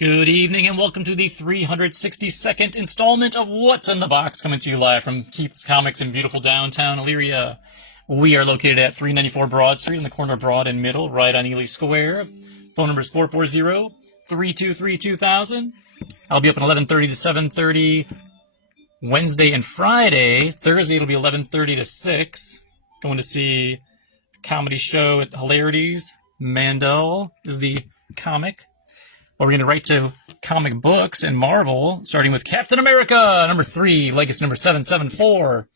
Good evening and welcome to the 362nd installment of What's in the Box, coming to you live from Keith's Comics in beautiful downtown Elyria. We are located at 394 Broad Street in the corner of Broad and Middle, right on Ely Square. Phone number is 440-323-2000. I'll be open 11:30 to 7:30 Wednesday and Friday. Thursday it'll be 11:30 to 6. Going to see a comedy show at Hilarities. Mandel is the comic. We're going to write to comic books and Marvel, starting with Captain America, number 3, Legacy number 774.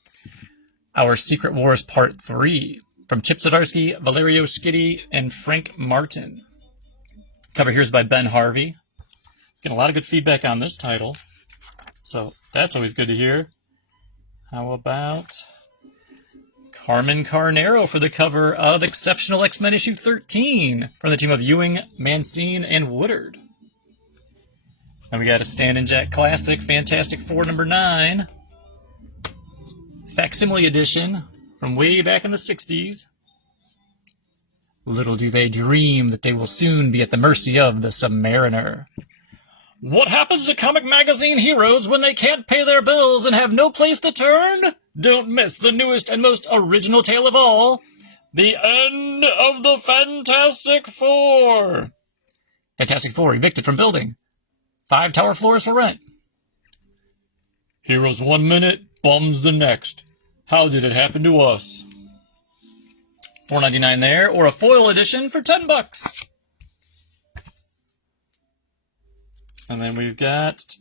Our Secret Wars Part 3, from Chip Zdarsky, Valerio Schiti, and Frank Martin. Cover here is by Ben Harvey. Getting a lot of good feedback on this title, so that's always good to hear. How about Carmen Carnero for the cover of Exceptional X-Men issue 13, from the team of Ewing, Mancine, and Woodard. And we got a Stan and Jack Classic, Fantastic Four number 9. Facsimile edition from way back in the 60s. Little do they dream that they will soon be at the mercy of the Submariner. What happens to comic magazine heroes when they can't pay their bills and have no place to turn? Don't miss the newest and most original tale of all, the end of the Fantastic Four. Fantastic Four evicted from building. 5 tower floors for rent. Heroes 1 minute, bums the next. How did it happen to us? $4.99 there, or a foil edition for $10. And then we've got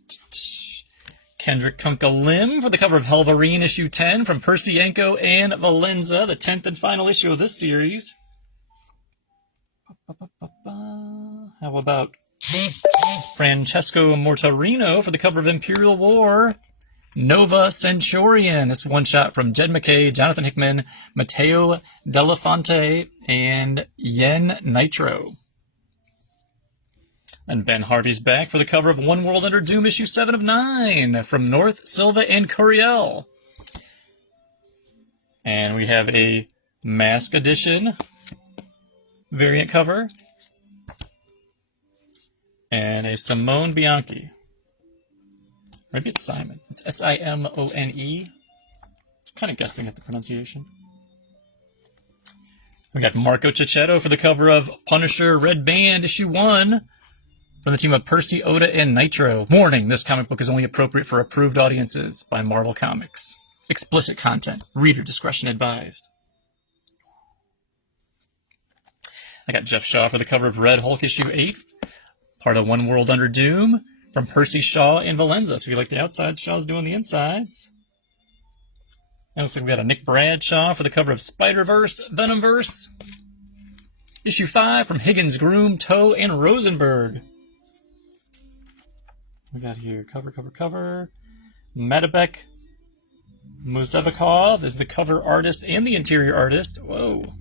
Kendrick Kunka Lim for the cover of Helverine issue 10 from Percy Yanko and Valenza, the 10th and final issue of this series. How about Francesco Mortarino for the cover of Imperial War, Nova Centurion. It's one shot from Jed MacKay, Jonathan Hickman, Matteo Delafonte, and Yen Nitro. And Ben Harvey's back for the cover of One World Under Doom issue 7 of 9 from North, Silva, and Curiel. And we have a Mask edition variant cover. And a Simone Bianchi. Maybe it's Simon. It's Simone. I'm kind of guessing at the pronunciation. We got Marco Cicchetto for the cover of Punisher Red Band issue 1 from the team of Percy, Oda, and Nitro. Warning, this comic book is only appropriate for approved audiences by Marvel Comics. Explicit content. Reader discretion advised. I got Jeff Shaw for the cover of Red Hulk issue 8. Part of One World Under Doom from Percy, Shaw, and Valenza. So if you like the outside, Shaw's doing the insides. And it looks like we got a Nick Bradshaw for the cover of Spider-Verse, Venomverse. Issue 5 from Higgins, Groom, Toe, and Rosenberg. We got here cover. Madabek Muzevikov is the cover artist and the interior artist. Whoa.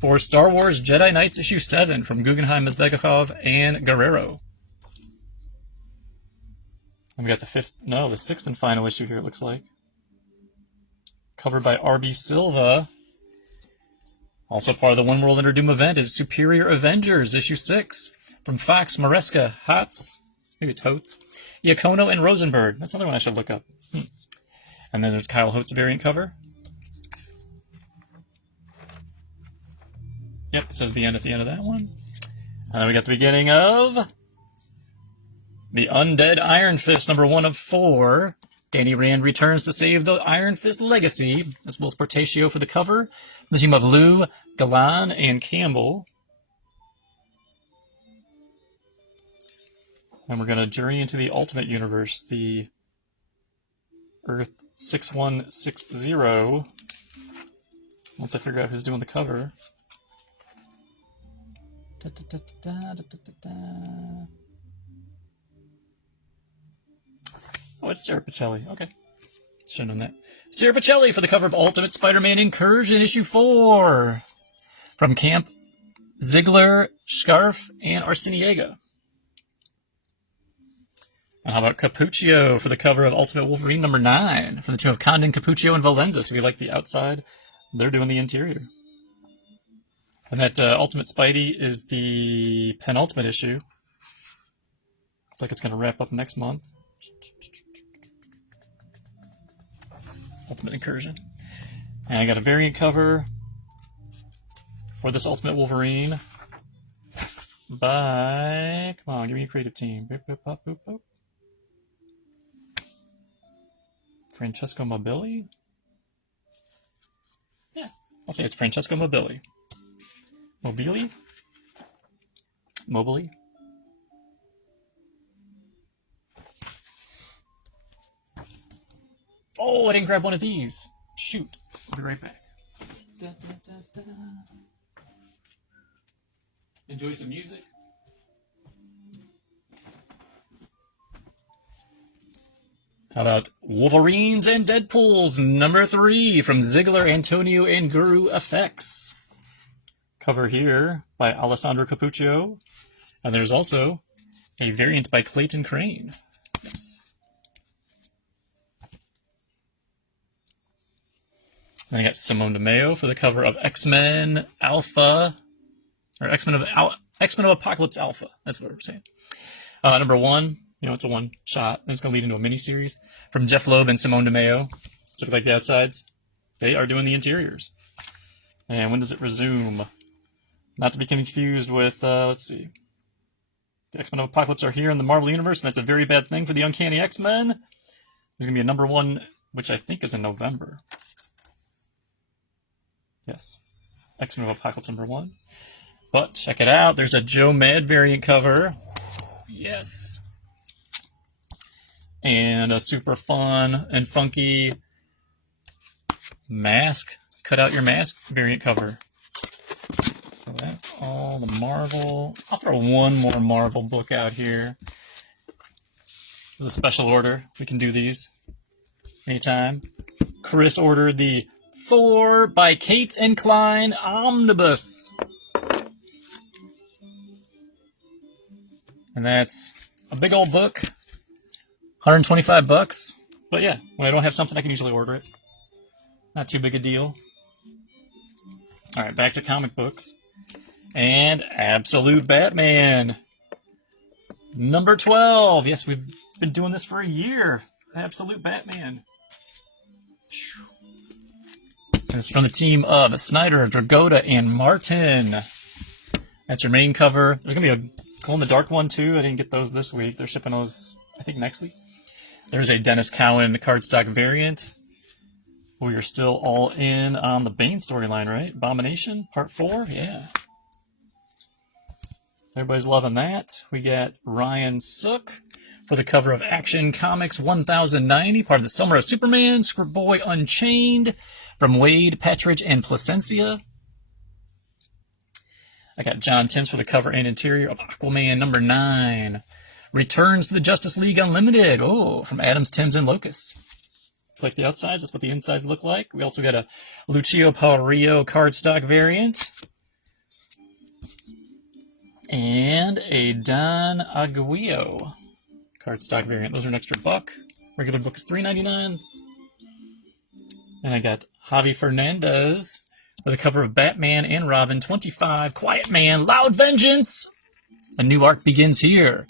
For Star Wars Jedi Knights issue 7 from Guggenheim, Mezbekov, and Guerrero. And we got the 6th and final issue here, it looks like. Covered by R.B. Silva. Also part of the One World Under Doom event is Superior Avengers issue 6 from Fox, Maresca, Hotz, maybe it's Hotes, Iacono, and Rosenberg. That's another one I should look up. And then there's Kyle Holt's variant cover. Yep, it says the end at the end of that one. And then we got the beginning of the Undead Iron Fist, number 1 of 4. Danny Rand returns to save the Iron Fist legacy, as well as Portatio for the cover. The team of Lou, Galan, and Campbell. And we're going to journey into the Ultimate Universe, the Earth 6160. Once I figure out who's doing the cover. Oh, it's Sarah Pichelli. Okay. Should have known that. Sarah Pichelli for the cover of Ultimate Spider-Man Incursion, issue 4. From Camp, Ziegler, Scarf, and Arciniega. And how about Cappuccio for the cover of Ultimate Wolverine number 9 from the team of Condon, Cappuccio, and Valenza. So if you like the outside, they're doing the interior. And that Ultimate Spidey is the penultimate issue. Looks like it's going to wrap up next month. Ultimate Incursion. And I got a variant cover for this Ultimate Wolverine by, come on, give me a creative team. Boop, boop, boop, boop, boop. Francesco Mobili? Yeah, I'll say it's Francesco Mobili. Mobili? Mobili? Oh, I didn't grab one of these. Shoot. I'll be right back. Da, da, da, da. Enjoy some music. How about Wolverines and Deadpools number 3 from Ziegler, Antonio, and Guru Effects. Cover here by Alessandro Capuccio. And there's also a variant by Clayton Crane. Yes. And I got Simone DeMeo for the cover of X-Men Alpha, or X-Men of Apocalypse Alpha. That's what we're saying. Number 1, it's a one shot, and it's going to lead into a mini-series from Jeff Loeb and Simone DeMeo. Let's look like the outsides. They are doing the interiors. And when does it resume? Not to be confused with, let's see. The X-Men of Apocalypse are here in the Marvel Universe, and that's a very bad thing for the Uncanny X-Men. There's going to be a number 1, which I think is in November. Yes. X-Men of Apocalypse number 1. But check it out. There's a Joe Mad variant cover. Yes. And a super fun and funky mask. Cut out your mask variant cover. So that's all the Marvel. I'll throw one more Marvel book out here. This is a special order. We can do these anytime. Chris ordered the Thor by Kate and Klein Omnibus. And that's a big old book. $125. But yeah, when I don't have something, I can usually order it. Not too big a deal. Alright, back to comic books. And Absolute Batman. Number 12. Yes, we've been doing this for a year. Absolute Batman. And it's from the team of Snyder, Dragotta, and Martin. That's your main cover. There's going to be a glow-in-the-dark one, too. I didn't get those this week. They're shipping those, I think, next week. There's a Dennis Cowan cardstock variant. We are still all in on the Bane storyline, right? Abomination, Part 4? Yeah. Everybody's loving that. We got Ryan Sook for the cover of Action Comics 1090, part of the Summer of Superman, Superboy Unchained, from Wade, Patridge, and Placencia. I got John Timms for the cover and interior of Aquaman number 9. Returns to the Justice League Unlimited. Oh, from Adams, Timms, and Locus. Like the outsides, that's what the insides look like. We also got a Lucio Palrio cardstock variant. And a Don Aguillo cardstock variant. Those are an extra $1. Regular book is $3.99. And I got Javi Fernandez for the cover of Batman and Robin 25. Quiet Man, Loud Vengeance. A new arc begins here.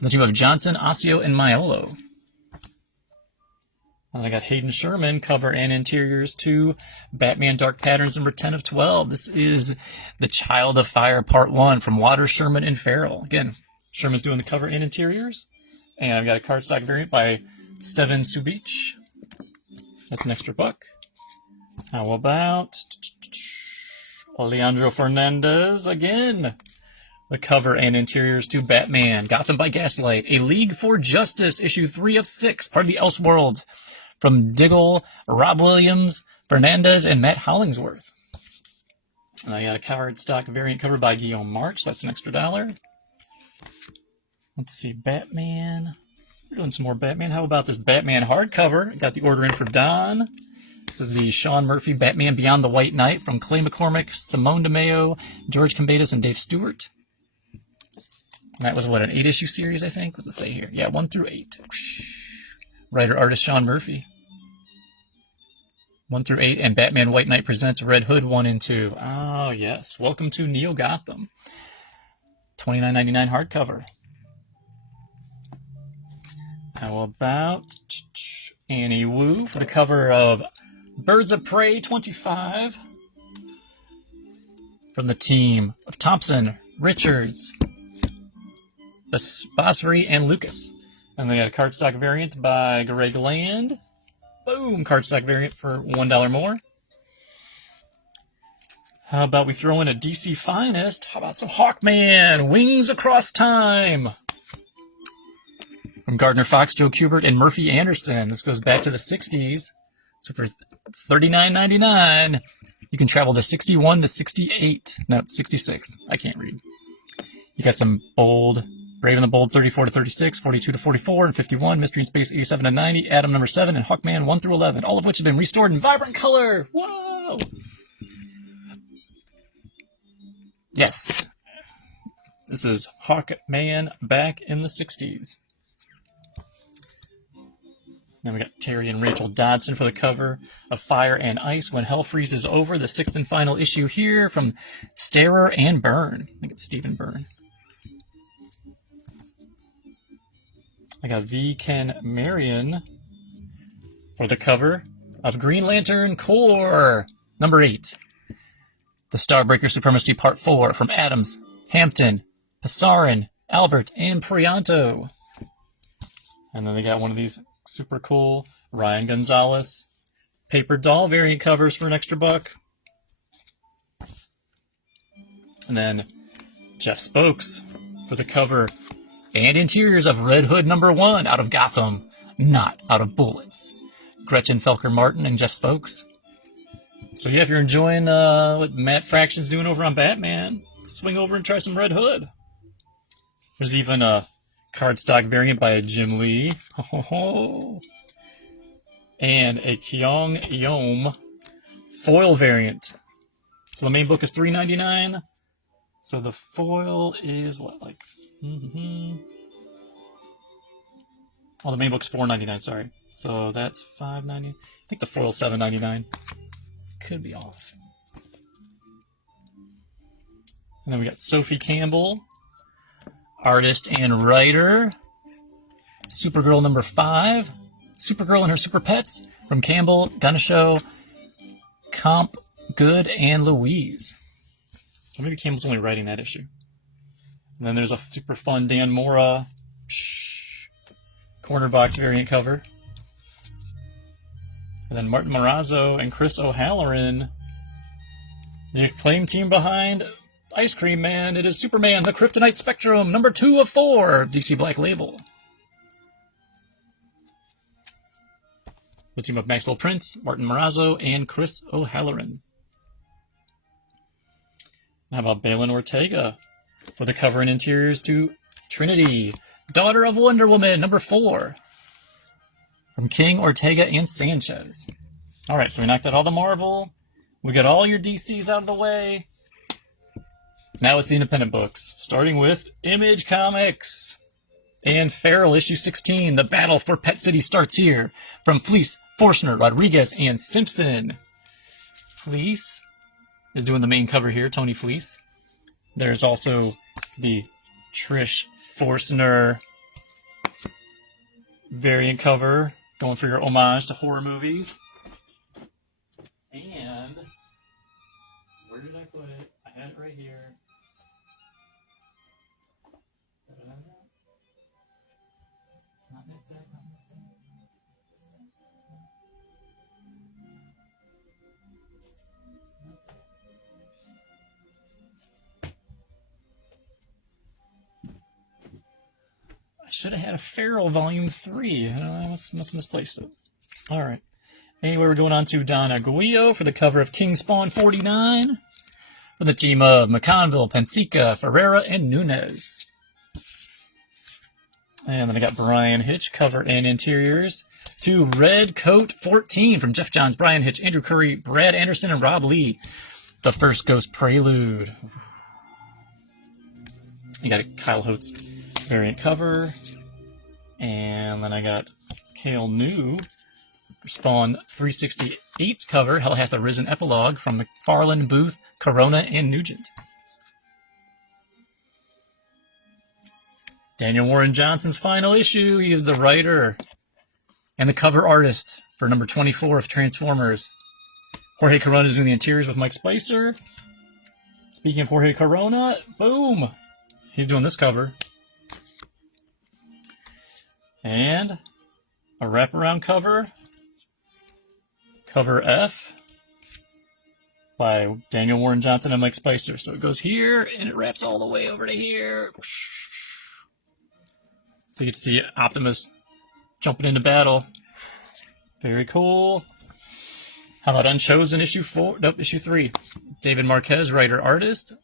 The team of Johnson, Ossio, and Maiolo. And I got Hayden Sherman, cover and interiors to Batman Dark Patterns number 10 of 12. This is The Child of Fire Part 1 from Waters, Sherman, and Farrell. Again, Sherman's doing the cover and interiors. And I've got a cardstock variant by Steven Subic. That's an extra $1. How about Alejandro Fernandez again? The cover and interiors to Batman, Gotham by Gaslight, A League for Justice, issue 3 of 6, part of the Elseworld, from Diggle, Rob Williams, Fernandez, and Matt Hollingsworth. And I got a cardstock variant cover by Guillaume March, so that's an extra $1. Let's see, Batman. We're doing some more Batman. How about this Batman hardcover? I got the order in for Don. This is the Sean Murphy Batman Beyond the White Knight from Clay McCormick, Simone DeMeo, George Cambatas, and Dave Stewart. And that was, what, an 8-issue series, I think? What's it say here? Yeah, 1 through 8. Writer-artist Sean Murphy. 1 through 8, and Batman White Knight presents Red Hood 1 and 2. Oh, yes. Welcome to Neo Gotham. $29.99 hardcover. How about Annie Wu for the cover of Birds of Prey 25 from the team of Thompson, Richards, Basri, and Lucas. And they got a cardstock variant by Greg Land. Boom, cardstock variant for $1 more. How about we throw in a DC Finest? How about some Hawkman, Wings Across Time? From Gardner Fox, Joe Kubert, and Murphy Anderson. This goes back to the 60s. So for $39.99, you can travel to 61 to 68. No, 66. I can't read. You got some bold, Brave and the Bold 34 to 36, 42 to 44, and 51, Mystery in Space 87 to 90, Atom number 7, and Hawkman 1 through 11, all of which have been restored in vibrant color. Whoa! Yes. This is Hawkman back in the 60s. Then we got Terry and Rachel Dodson for the cover of Fire and Ice When Hell Freezes Over, the 6th and final issue here from Starer and Byrne. I think it's Stephen Byrne. I got V. Ken Marion for the cover of Green Lantern Corps, number 8. The Starbreaker Supremacy Part 4 from Adams, Hampton, Passarin, Albert, and Prianto. And then they got one of these super cool Ryan Gonzalez paper doll variant covers for an extra $1. And then Jeff Spokes for the cover and interiors of Red Hood number 1 out of Gotham, not out of Bullets. Gretchen Felker Martin and Jeff Spokes. So yeah, if you're enjoying what Matt Fraction's doing over on Batman, swing over and try some Red Hood. There's even a cardstock variant by Jim Lee. And a Kyong Yom foil variant. So the main book is $3.99. So the foil is what, like... Oh, the main book's $4.99, sorry. So that's $5.90. I think the foil's $7.99. Could be off. And then we got Sophie Campbell, artist and writer. Supergirl number 5. Supergirl and Her Super Pets from Campbell, Ganesho, Comp, Good, and Louise. So maybe Campbell's only writing that issue. And then there's a super fun Dan Mora corner box variant cover. And then Martin Morazzo and Chris O'Halloran, the acclaimed team behind Ice Cream Man. It is Superman, the Kryptonite Spectrum, number 2 of 4, DC Black Label. The team of Maxwell Prince, Martin Morazzo, and Chris O'Halloran. How about Balin Ortega for the cover and interiors to Trinity, Daughter of Wonder Woman, number 4. From King, Ortega, and Sanchez. Alright, so we knocked out all the Marvel. We got all your DCs out of the way. Now it's the independent books, starting with Image Comics. And Feral issue 16, The Battle for Pet City starts here. From Fleece, Forstner, Rodriguez, and Simpson. Fleece is doing the main cover here, Tony Fleece. There's also the Trish Forstner variant cover, going for your homage to horror movies. And where did I put it? I had it right here. Not missing, not missing. I should have had a Feral Volume 3. I must have misplaced it. Alright. Anyway, we're going on to Don Aguillo for the cover of King Spawn 49. From the team of McConville, Pensica, Ferreira, and Nunez. And then I got Brian Hitch, cover and interiors, to Red Coat 14 from Jeff Johns, Brian Hitch, Andrew Curry, Brad Anderson, and Rob Lee. The First Ghost Prelude. You got a Kyle Holtz variant cover. And then I got Cale New, Spawn 368's cover, Hell Hath Arisen epilogue from McFarlane, Booth, Corona, and Nugent. Daniel Warren Johnson's final issue. He is the writer and the cover artist for number 24 of Transformers. Jorge Corona is doing the interiors with Mike Spicer. Speaking of Jorge Corona, boom! He's doing this cover. And a wraparound cover. Cover F by Daniel Warren Johnson and Mike Spicer. So it goes here, and it wraps all the way over to here. So you get to see Optimus jumping into battle. Very cool. How about Unchosen issue 4? Nope, issue 3. David Marquez, writer, artist,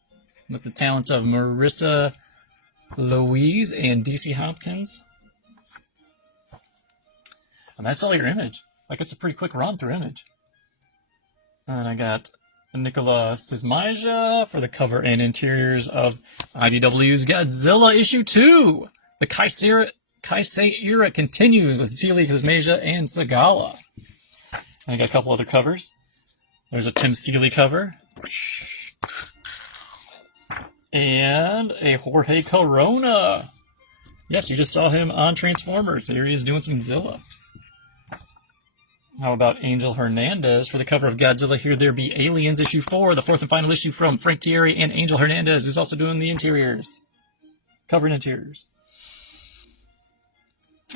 with the talents of Marissa Louise and DC Hopkins. And that's all your Image. Like, it's a pretty quick run through Image. And I got Nicola Sismaja for the cover and interiors of IDW's Godzilla issue 2. The Kaisei era continues with Seeley, Sismaja, and Sagala. I got a couple other covers. There's a Tim Seeley cover. And a Jorge Corona. Yes, you just saw him on Transformers. There he is doing some Zilla. How about Angel Hernandez for the cover of Godzilla Here There Be Aliens issue 4, the fourth and final issue from Frank Thierry and Angel Hernandez, who's also doing the interiors. Cover and interiors.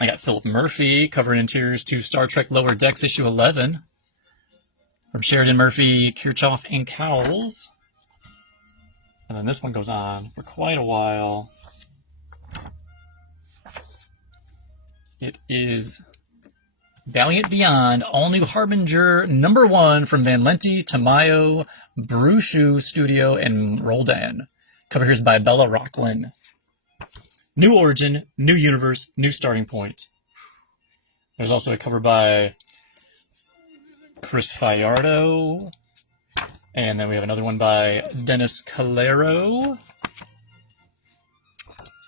I got Philip Murphy covering interiors to Star Trek Lower Decks issue 11 from Sheridan Murphy, Kirchhoff, and Cowles. And then this one goes on for quite a while. It is Valiant Beyond, All New Harbinger number 1 from Van Lente, Tamayo, Brushu Studio, and Roldan. Cover here is by Bella Rocklin. New origin, new universe, new starting point. There's also a cover by Chris Fiardo. And then we have another one by Dennis Calero.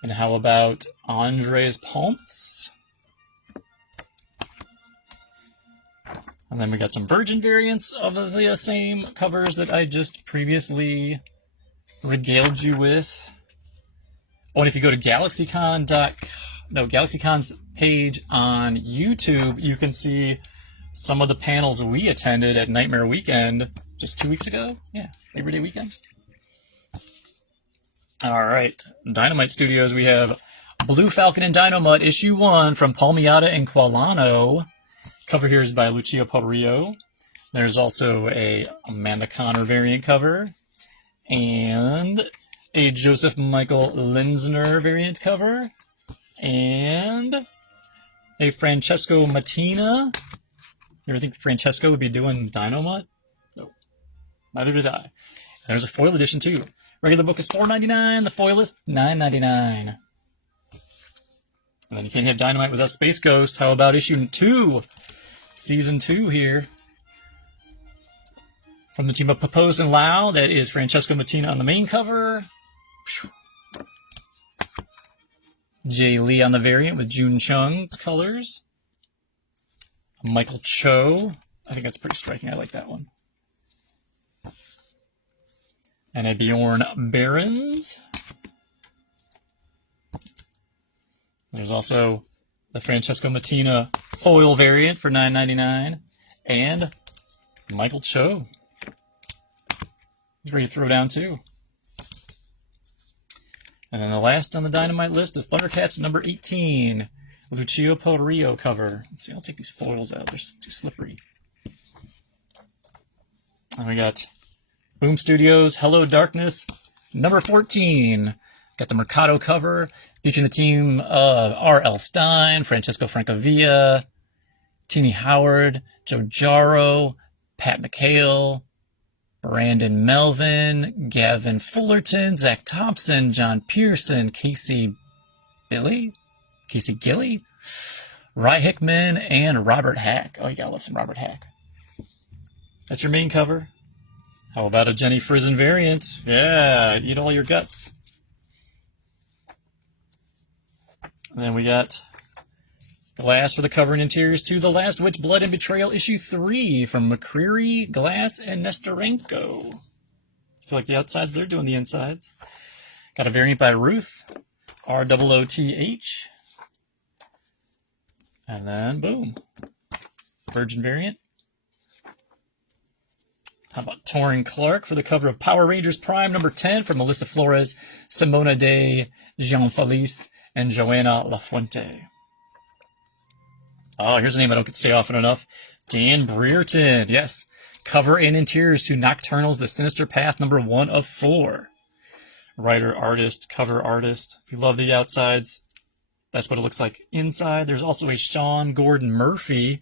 And how about Andres Ponce? And then we got some Virgin variants of the same covers that I just previously regaled you with. Oh, and if you go to GalaxyCon's page on YouTube, you can see some of the panels we attended at Nightmare Weekend just 2 weeks ago. Yeah, Labor Day weekend. All right, Dynamite Studios, we have Blue Falcon and Dynomutt issue 1 from Palmiotti and Qualano. Cover here is by Lucio Porrillo. There's also a Amanda Connor variant cover and a Joseph Michael Linsner variant cover and a Francesco Mattina. You ever think Francesco would be doing Dynomutt? No, neither did I. There's a foil edition too. Regular book is $4.99. The foil is $9.99. And then you can't have Dynamite without Space Ghost. How about issue 2? Season 2 here. From the team of Papos and Lau, that is Francesco Mattina on the main cover. Jay Lee on the variant with June Chung's colors. Michael Cho. I think that's pretty striking. I like that one. And a Bjorn Behrens. There's also the Francesco Mattina foil variant for $9.99. And Michael Cho. He's ready to throw down too. And then the last on the Dynamite list is Thundercats number 18. Lucio Porrillo cover. Let's see, I'll take these foils out. They're too slippery. And we got Boom Studios, Hello Darkness, number 14. Got the Mercado cover, featuring the team of R.L. Stein, Francesco Francavilla, Tini Howard, Joe Jarro, Pat McHale, Brandon Melvin, Gavin Fullerton, Zach Thompson, John Pearson, Casey Gilly, Rye Hickman, and Robert Hack. Oh, you gotta love some Robert Hack. That's your main cover. How about a Jenny Frison variant? Yeah, eat all your guts. And then we got Glass for the cover and interiors to The Last Witch, Blood and Betrayal issue 3 from McCreary, Glass, and Nestorenko. I feel like the outsides, they're doing the insides. Got a variant by Ruth, ROOTH. And then, boom. Virgin variant. How about Taurin Clark for the cover of Power Rangers Prime number 10 from Melissa Flores, Simona de Jean-Felice, and Joanna Lafuente. Oh, here's a name I don't get to say often enough. Dan Brereton. Yes. Cover and interiors to Nocturnals, The Sinister Path, number 1 of 4. Writer, artist, cover artist. If you love the outsides, that's what it looks like inside. There's also a Sean Gordon Murphy.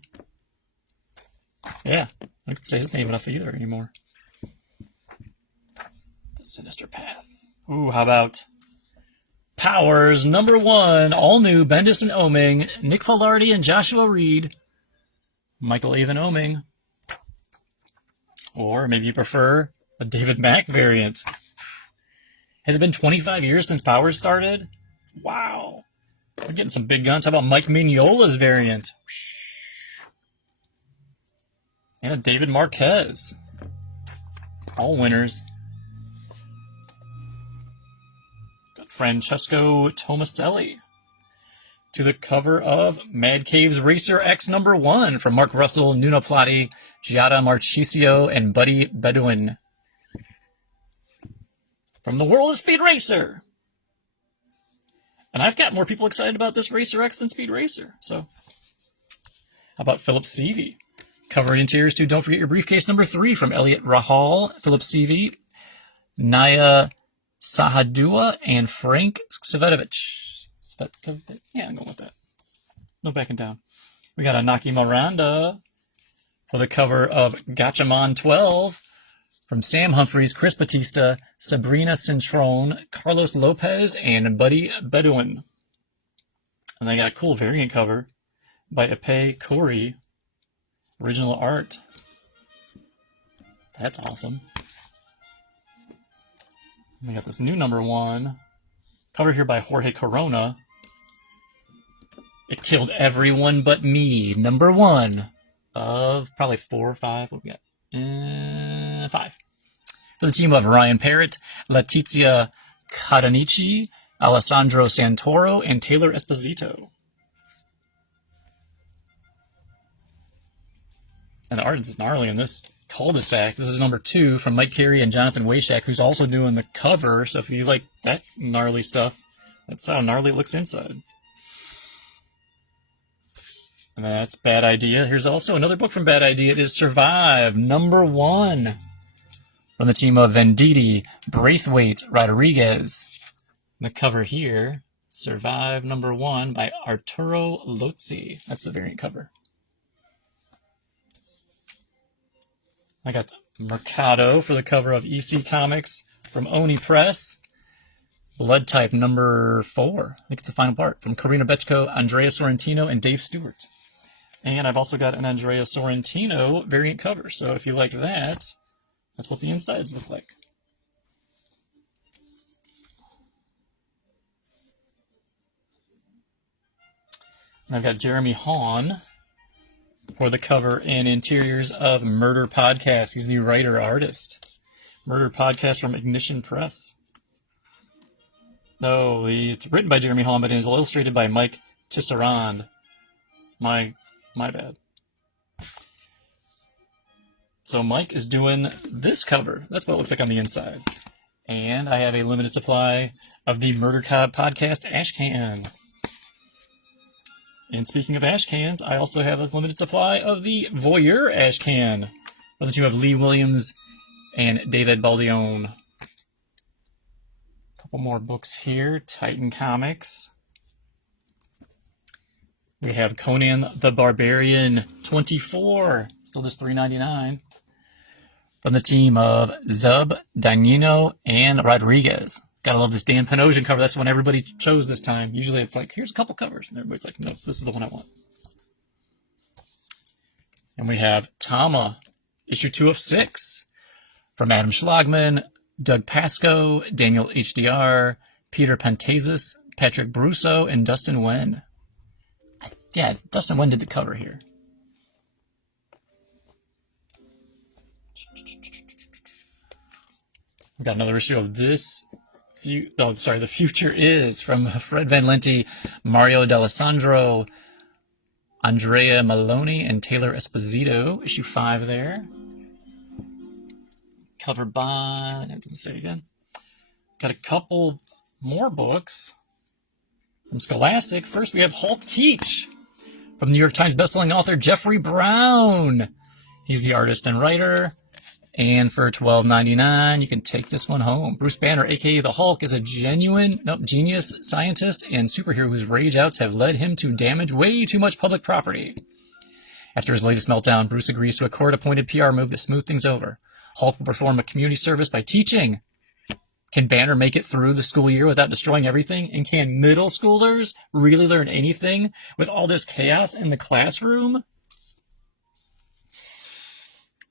Yeah, I don't get to say his name enough either anymore. The Sinister Path. Ooh, how about Powers number 1, all new Bendis and Oeming, Nick Filardi and Joshua Reed, Michael Avon Oeming, or maybe you prefer a David Mack variant. Has it been 25 years since Powers started? Wow. We're getting some big guns. How about Mike Mignola's variant? And a David Marquez. All winners. Got Francesco Tomaselli to the cover of Mad Cave's Racer X number 1 from Mark Russell, Nuno Platti, Giada Marchisio, and Buddy Bedouin. From the World of Speed Racer. And I've got more people excited about this Racer X than Speed Racer. So, how about Philip Seavey? Cover and interiors to Don't Forget Your Briefcase number 3 from Elliot Rahal, Philip Seavey, Naya Sahadua, and Frank Svetovich. Yeah, I'm going with that. No backing down. We got a Naki Miranda for the cover of Gatchaman 12 from Sam Humphries, Chris Batista, Sabrina Cintrone, Carlos Lopez, and Buddy Bedouin. And they got a cool variant cover by Ipe Corey. Original art. That's awesome. We got this new number 1. Cover here by Jorge Corona. It killed everyone but me. Number 1 of probably 4 or 5. What we got? 5. For the team of Ryan Parrott, Letizia Cadanici, Alessandro Santoro, and Taylor Esposito. And the art is gnarly in this cul-de-sac. This is number 2 from Mike Carey and Jonathan Wayshak, who's also doing the cover. So if you like that gnarly stuff, that's how gnarly it looks inside. And that's Bad Idea. Here's also another book from Bad Idea. It is Survive, number 1. From the team of Venditti, Braithwaite, Rodriguez. And the cover here, Survive, number 1 by Arturo Lozzi. That's the variant cover. I got Mercado for the cover of EC Comics from Oni Press. Blood Type number 4. I think it's the final part. From Karina Bechko, Andrea Sorrentino, and Dave Stewart. And I've also got an Andrea Sorrentino variant cover. So if you like that, that's what the insides look like. And I've got Jeremy Hawn for the cover and interiors of Murder Podcast. He's the writer-artist. Murder Podcast from Ignition Press. No, it's written by Jeremy Hawn, but it is illustrated by Mike Tisserand. My bad. So Mike is doing this cover. That's what it looks like on the inside. And I have a limited supply of the Murder Cod Podcast ash can. And speaking of ash cans, I also have a limited supply of the Voyeur ash can from the team of Lee Williams and David Baldione. A couple more books here. Titan Comics. We have Conan the Barbarian 24, still just $3.99. From the team of Zub, Dagnino, and Rodriguez. Gotta love this Dan Panosian cover. That's the one everybody chose this time. Usually it's like, here's a couple covers. And everybody's like, no, this is the one I want. And we have Tama, issue 2 of 6. From Adam Schlagman, Doug Pascoe, Daniel HDR, Peter Pantazis, Patrick Brusso, and Dustin Wen. Yeah, Dustin Wen did the cover here. We got another issue of this The Future Is from Fred Van Lente, Mario D'Alessandro, Andrea Maloney, and Taylor Esposito. Issue 5 there. Covered by, it doesn't say again. Got a couple more books from Scholastic. First, we have Hulk Teach from New York Times bestselling author Jeffrey Brown. He's the artist and writer. And for $12.99, you can take this one home. Bruce Banner, a.k.a. the Hulk, is a genius scientist and superhero whose rage outs have led him to damage way too much public property. After his latest meltdown, Bruce agrees to a court-appointed PR move to smooth things over. Hulk will perform a community service by teaching. Can Banner make it through the school year without destroying everything? And can middle schoolers really learn anything with all this chaos in the classroom?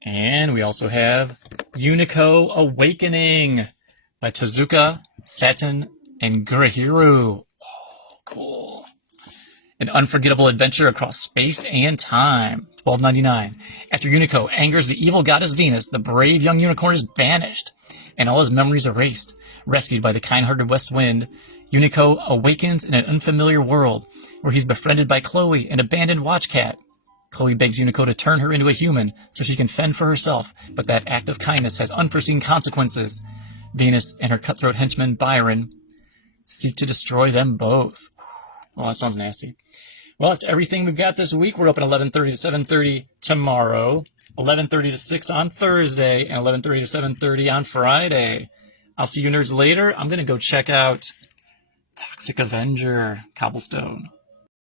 And we also have Unico Awakening by Tezuka, Satin, and Gurihiru. Whoa, cool. An unforgettable adventure across space and time. $12.99. After Unico angers the evil goddess Venus, the brave young unicorn is banished and all his memories erased. Rescued by the kind-hearted West Wind, Unico awakens in an unfamiliar world where he's befriended by Chloe, an abandoned watch cat. Chloe begs Unico to turn her into a human so she can fend for herself, but that act of kindness has unforeseen consequences. Venus and her cutthroat henchman Byron seek to destroy them both. Well, that sounds nasty. Well, that's everything we've got this week. We're open 11:30 to 7:30 tomorrow, 11:30 to 6 on Thursday, and 11:30 to 7:30 on Friday. I'll see you nerds later. I'm going to go check out Toxic Avenger Cobblestone.